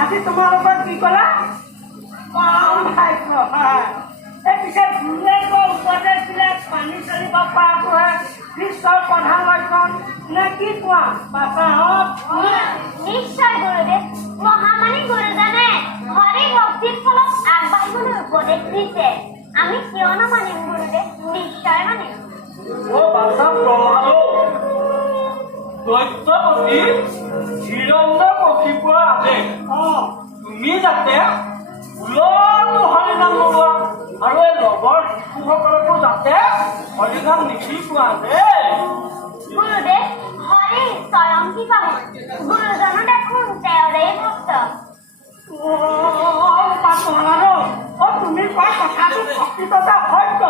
আজি তোমালোকৰ কি ক'লা কম খাইছো এই পিছে ভুলেকৰ উপদেশবিলাক মানি চলিব পৰাটোহে বিশ্বৰ প্ৰধান লক্ষণ নে কি কোৱা বাচাহঁত? নিশ্চয় গুৰুদেৱ, মহামানী গুৰুজনে হৰি ভক্তিৰ ফলত আগবাঢ়িবলৈ উপদেশ দিছে। আমি কিয় নামানিম গুৰুদেৱ? নিশ্চয় মানিম। দৈত্যপতি হিৰণ্যকশিপুৰ আদেশ তুমি যাতে ফুলতো হৰিনাম নোলোৱা আৰু এই লগৰ শিশুসকলকো যাতে হৰিনাম নিশিকোৱা দেই। গুৰুদেৱ, হৰি স্বয়ং শিকাব। গুৰুজনো দেখোন তেওঁৰে ভক্ত। তুমি কোৱা কথাটো প্ৰকৃততে সত্য।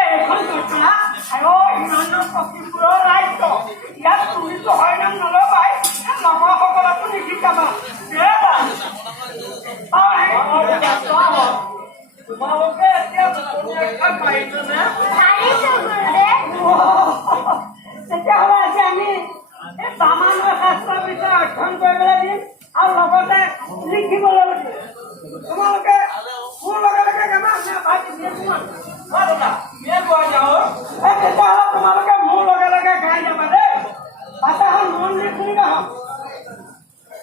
এইখন ঘটনা হিৰণ্যকশিপুৰৰ ৰাজ্য। ইয়াত তুমিতো হৰিনাম নলবাই, লগৰসকলকো নিশিকাবা। তোমালোকে এতিয়া পাৰিছনে? পাৰিছো গুৰুদেৱ। তেতিয়াহ'লে আজি আমি এই বামানৰ শাস্ত্ৰৰ বিষয়ে অধ্যয়ন কৰিবলৈ দিম আৰু লগতে লিখিবলৈ দিম। তোমালোকে মোৰ লগে লগে গাবা নে ভাইটি তেতিয়াহ'লে তোমালোকে মোৰ লগে লগে গাই যাবা দেই। ভাষাখন মন দি শুনিবা হওক।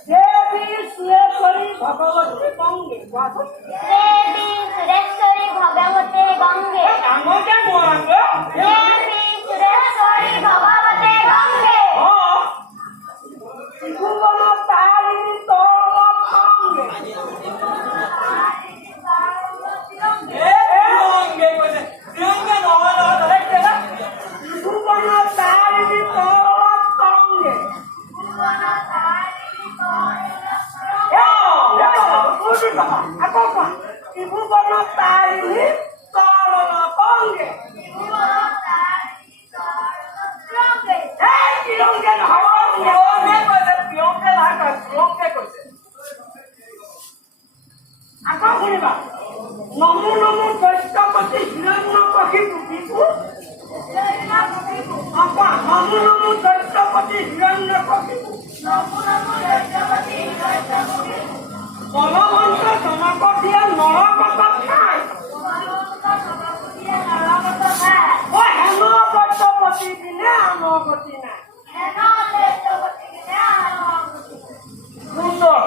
দেৱী সুৰেশ্বৰী ভগৱতী গংগে কোৱাচোন। দেৱী সুৰেশ্বৰী ভগৱতে গংগে। ডাঙৰকে কোৱা দেৱী সুৰেশ্বৰী ভগৱতে গংগে। ত্ৰিভুৱনত তাৰিণী তলত গংগে। ত্ৰিভুৱনত তাৰিণী তলত গংগে। আকৌ কোৱা ত্ৰিভুৱনত তাৰিণী তলত গংগে। তিৰংগে আকৌ শুনিবা নমো নমো দৈত্যপতি হিৰণ্যকশিপু বিভু। নমো নমো দৈত্যপতি হিৰণ্যকশিপু। বলৱন্ত জনপতিয়ে নৰকত খায়। হেন দৈত্যপতি দিনে আনগতি নাই। সুন্দৰ।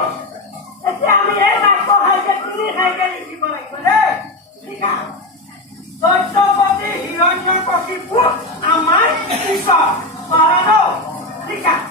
এতিয়া আমি এই বাক্য খাইকে তিনি খাইকে লিখিব লাগিব দেই। ঠিক আছে। দৈত্যপতি হিৰণ্যকশিপু আমাৰ ঈশ্বৰ। পাৰা ঠিক আছে।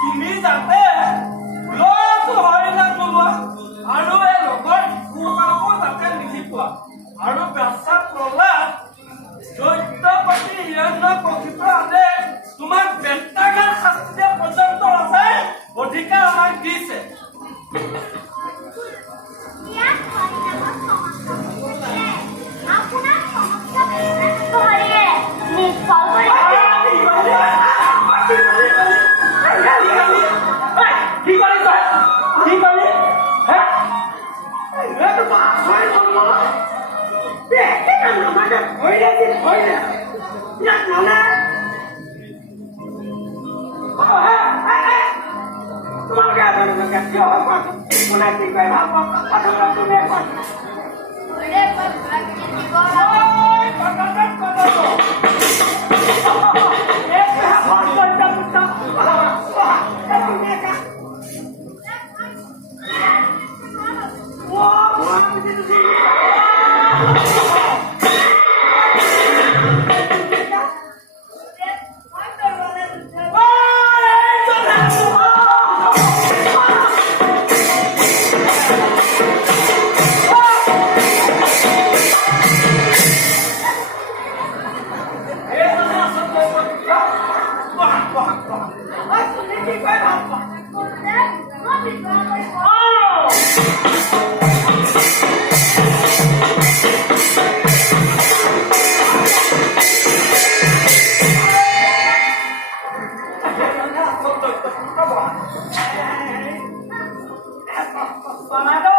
তুমি যাতে ল'ৰাটো হৰিণাক নোলোৱা আৰু এই লগৰ শিশুসকলকো যাতে নিশিকোৱা আৰু পেচাব প্ৰহ্লাদ দৈত্যপতি হিৰণ্যকশিপ আনে তোমাক বেত্ৰাঘাত শাস্তি দিয়া পৰ্যন্ত আছে অধিকাৰ আমাক দিছে। ইয়াত হৰিনামত সমস্ত কৰিছে। আপোনাৰ সমস্ত বিশ্বাসটো হৰিয়ে নিষ্ফল কৰিছে। কি কৰি তই কি কৰি Panado,